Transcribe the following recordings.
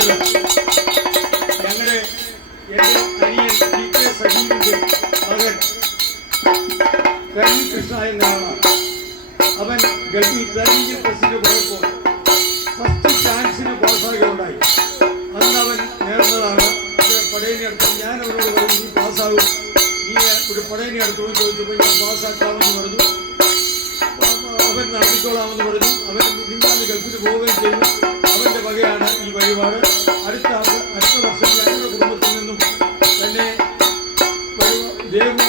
നൽകിയത് ഞങ്ങളുടെ അനിയൻ ടി കെ സജീവിന്റെ മകൻ കരുൺ കൃഷ്ണ എന്നയാളാണ് അവൻ ഗൾഫിൽ തെരഞ്ഞെടുപ്പ് ടെസ്റ്റിന് പോയപ്പോൾ ഫസ്റ്റ് ചാൻസിന് പാസ്സാകുകയുണ്ടായി അന്ന് അവൻ നേർന്നതാണ്. പടയണി ഞാൻ അവരോട് പറഞ്ഞു നീ പാസ്സാകും നീ ഒരു പടയണി ചോദിച്ചപ്പോൾ ഞാൻ പാസ്സാക്കാമെന്ന് പറഞ്ഞു. നടത്തിക്കോളാമെന്ന് പറഞ്ഞു. അവൻ നിന്നാണ് ഗൾഫിന് പോവുകയും ചെയ്തു. അവന്റെ വകയാണ് ഈ വഴിപാട്. അടുത്ത അടുത്ത വർഷം കുടുംബത്തിൽ നിന്നും തന്നെ ദേവു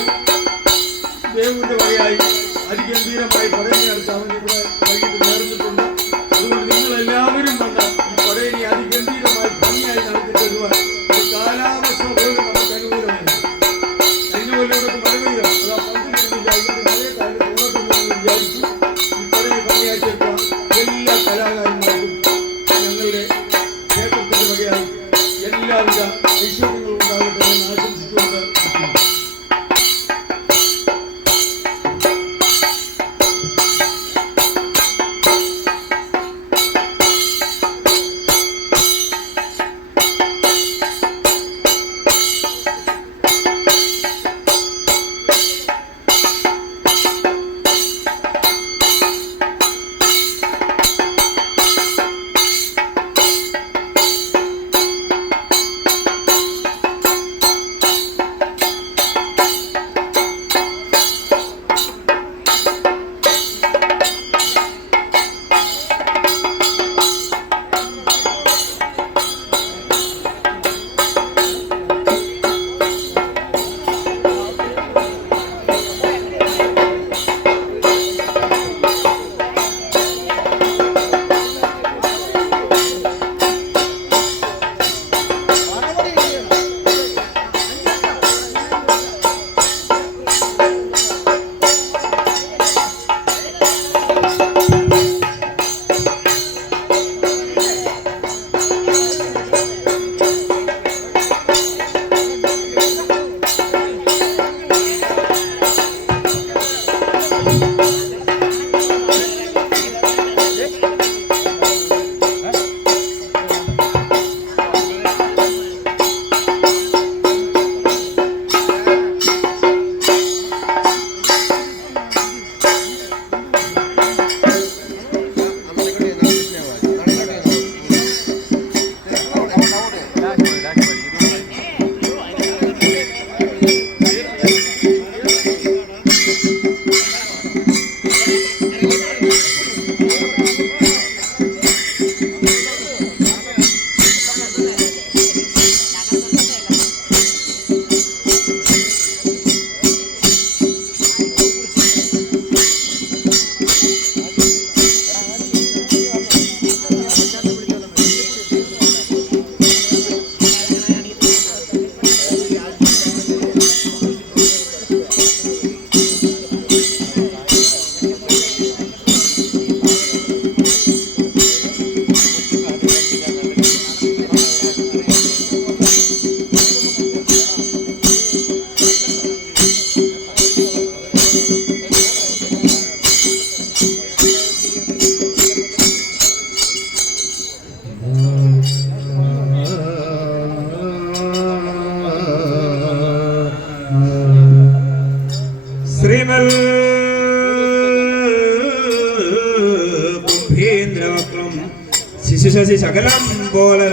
ശകലം പോലെ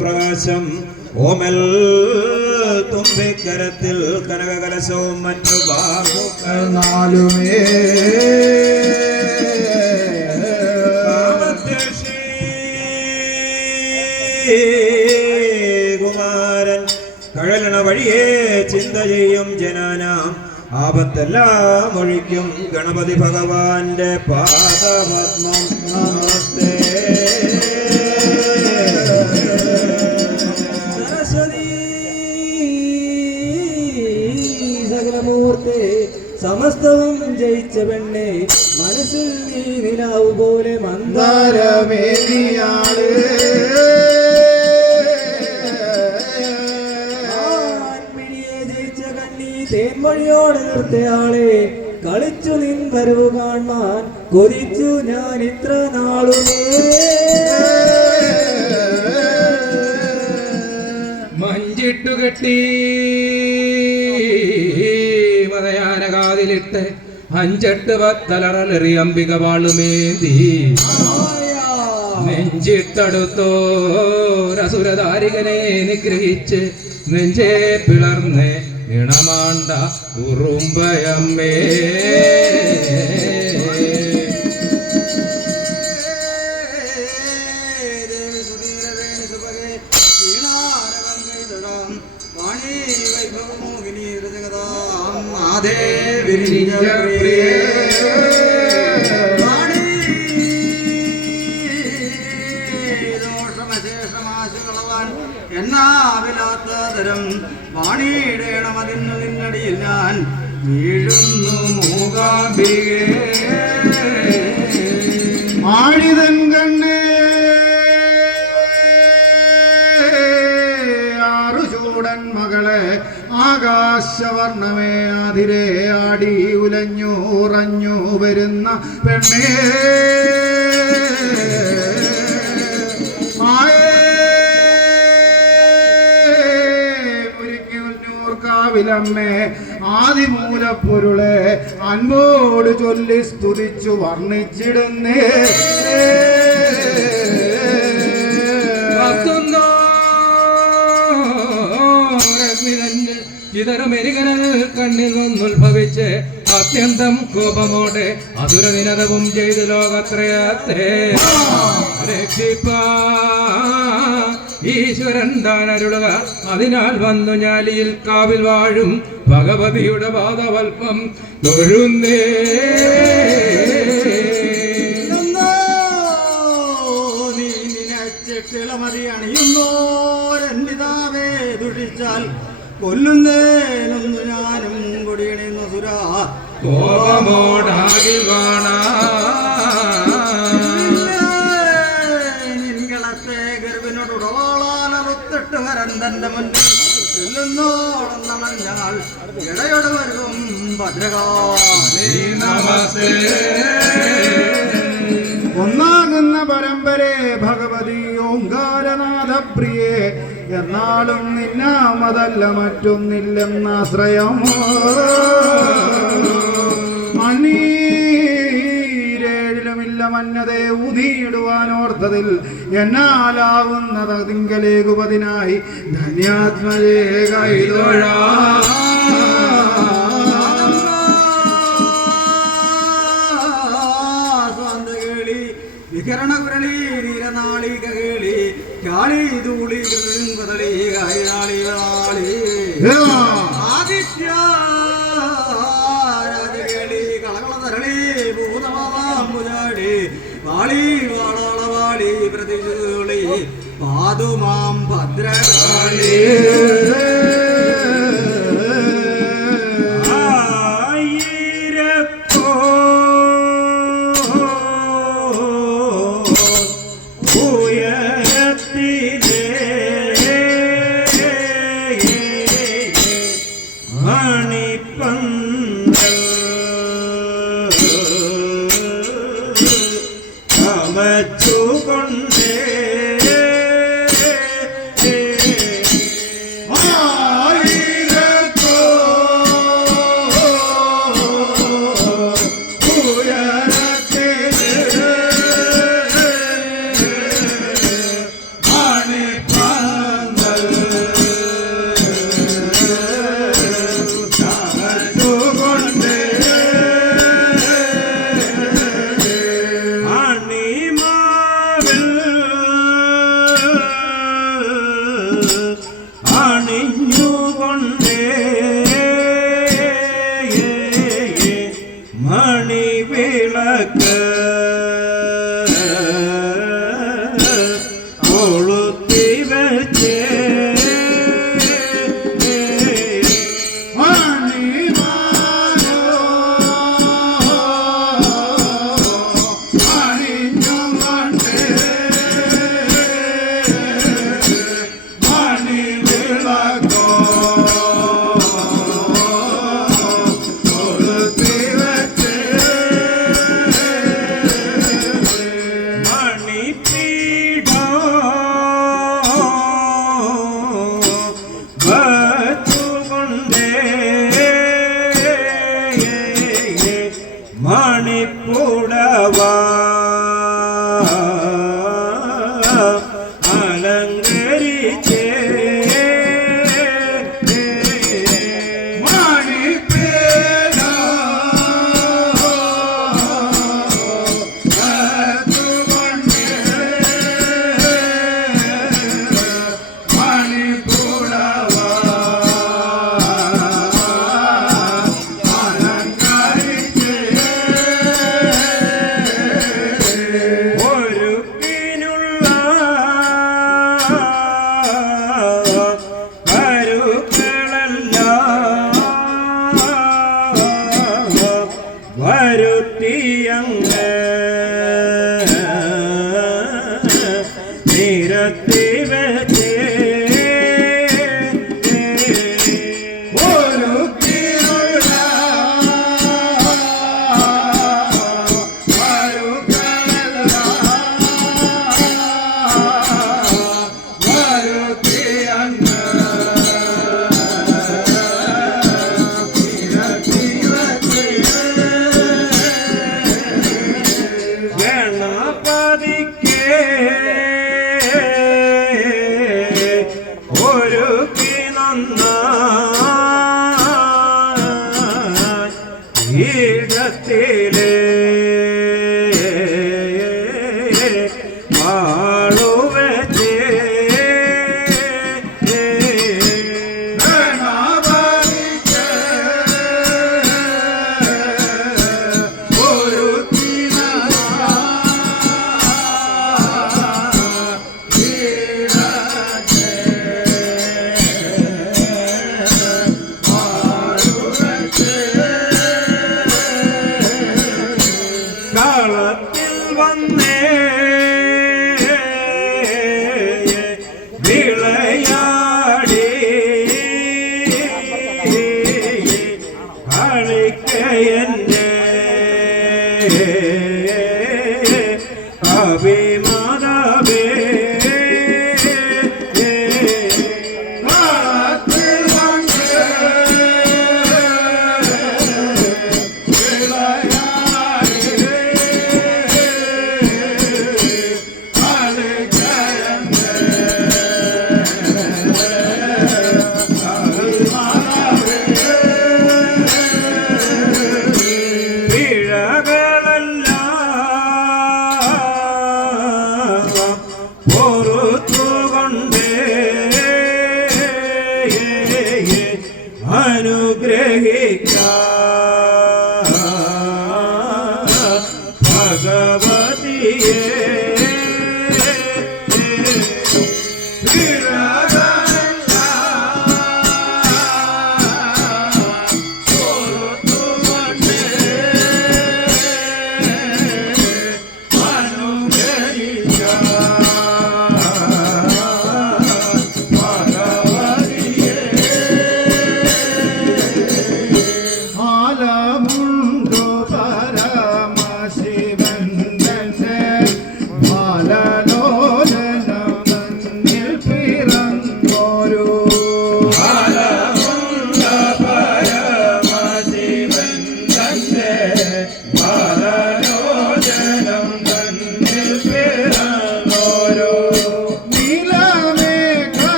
പ്രകാശം. ഓമൽ തുമ്പിക്കരത്തിൽ കനകകലശവും മറ്റു ബാഹുക്കാലുമേ കാമദ്വേഷി കുമാരൻ കഴലണ വഴിയെ ചിന്ത ചെയ്യും ജനാനാം. ആപത്തെല്ലാം ഒഴിക്കും ഗണപതി ഭഗവാന്റെ പാദപത്മം. പെണ്ണെ മനസ്സിൽ നീ നിലാവ് പോലെ മന്ദാരമേറിയാൾ ജയിച്ച നിർത്തയാളെ. കളിച്ചു നിൻ വരവ് കാണാൻ കൊതിച്ചു അഞ്ചെട്ട് പത്തലറലെറി അംബിക വാളുമേന്തി. നെഞ്ചിട്ടടുത്തോ രസുരധാരികനെ നിഗ്രഹിച്ച് നെഞ്ചേ പിളർന്ന് ഇണമാണ്ട ഉറുമ്പയമ്മേ. വാണിയിടേണം അതിന് നിന്നടിയിൽ ഞാൻ വീഴുന്നു മൂകാംബികേ. ആകാശവർണമേ അതിരെ ആടി ഉലഞ്ഞു ഉറഞ്ഞു വരുന്ന പെണ്ണേ. കാവിലമ്മേ ആദിമൂലപ്പൊരുളെ അൻപോട് ചൊല്ലി സ്തുതിച്ചു വർണിച്ചിടുന്നേ. രശ്മിതന്നിൽ കണ്ണിൽ വന്നുത്ഭവിച്ച് അത്യന്തം കോപമോടെ അസുരനിനതവും ചെയ്തു ലോകത്രയത്തെ. രക്ഷിപ്പാ ഈശ്വരൻ താനരുളുക. അതിനാൽ വന്നു ഞാലിയിൽ കാവിൽ വാഴും ഭഗവതിയുടെ പാദവൽപ്പം തൊഴുന്നേ. കൊല്ലുന്നേനൊന്നു ഞാനും കൊടിയണിയുന്ന സുര കോപമോടാകിൽ കാണാ നിൻകളത്തെ ഗർഭിനോട് ഉടവാളാലറുത്തിട്ട് വരൻ മുന്നിൽ കൊല്ലുന്നോടൊന്നണഞ്ഞാൽ ഇടയോട് വരും ഭദ്രകാ നമസ്തേ എന്നാളും നിന്നാമതല്ല മറ്റൊന്നില്ലെന്നാശ്രയം മണ്ണീരേഴിലുമില്ല മന്നതെ ഊതിയിടുവാനോർത്തതിൽ എന്നാലാവുന്നത് തിങ്കലേകുപതിനായി ധന്യാത്മജേ കൈതൊഴാ കേളി കാളി ധൂളി കൃതളി കൈനാളി വേളാളി ആദിത്യ രാജകേളി കളകളതരളി ഭൂതമാമ്പുജാടി വാളി വാളാളവാളി പ്രതിചുളി പാതുമാം ഭദ്രകാളി.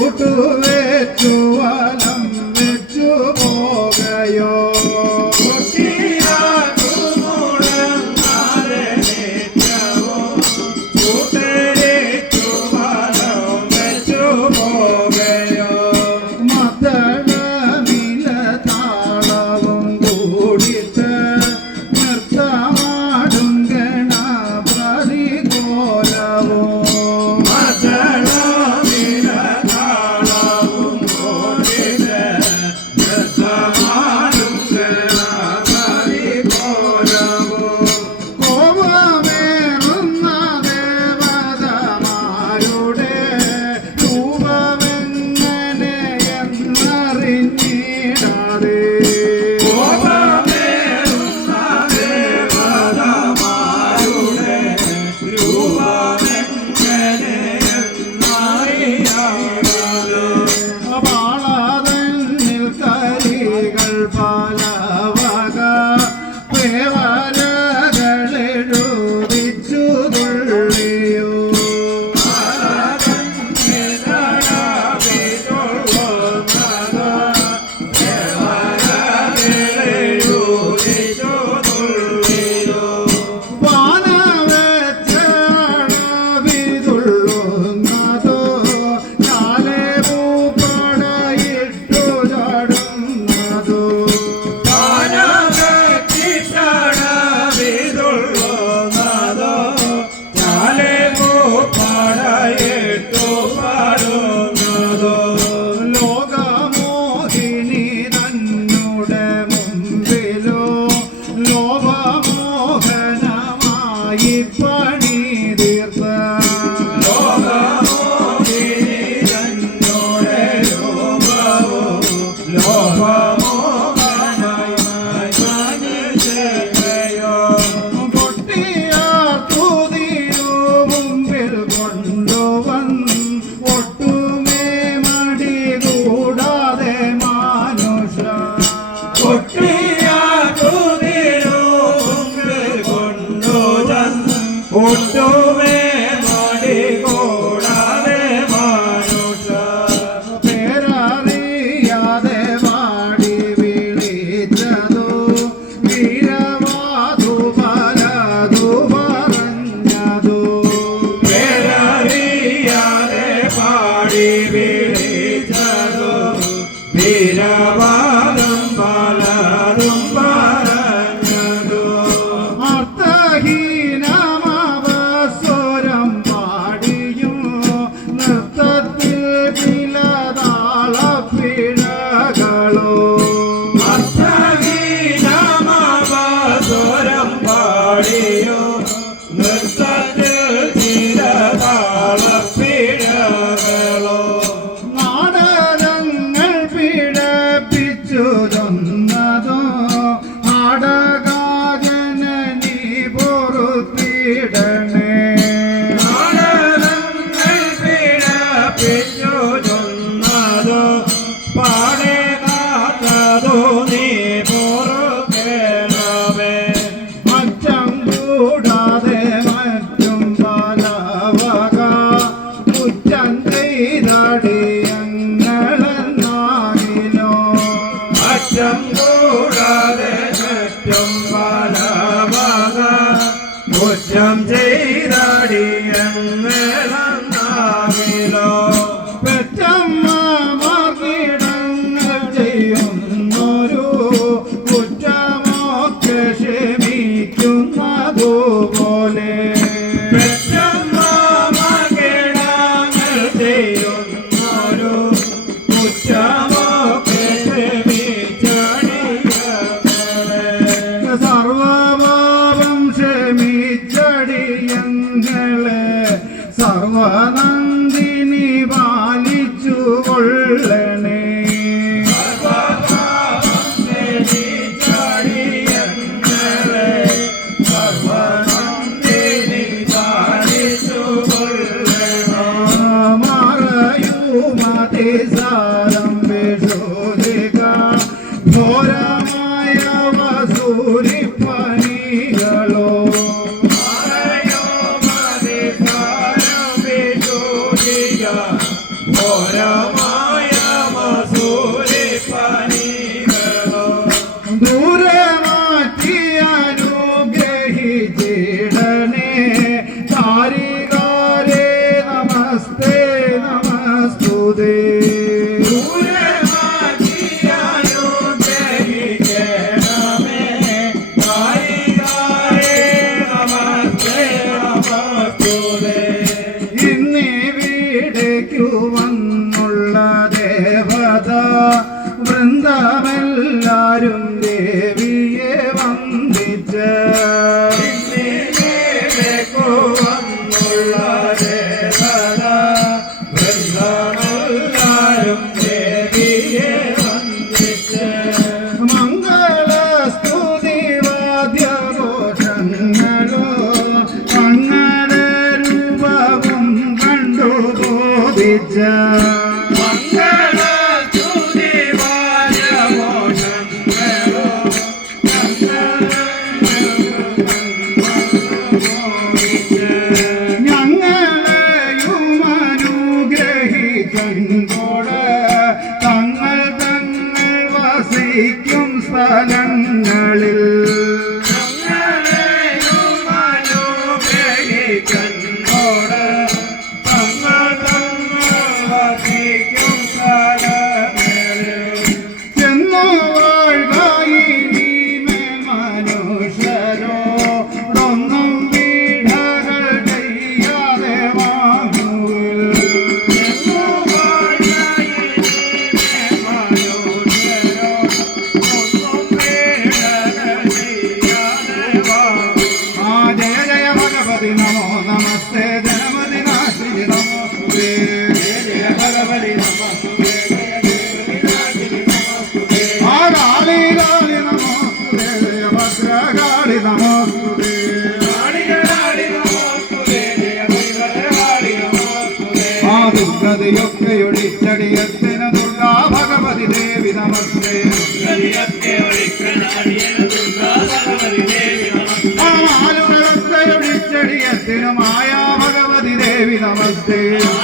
ফুটুয়ে চুয়া ನೋಡು 我呢 ദേവി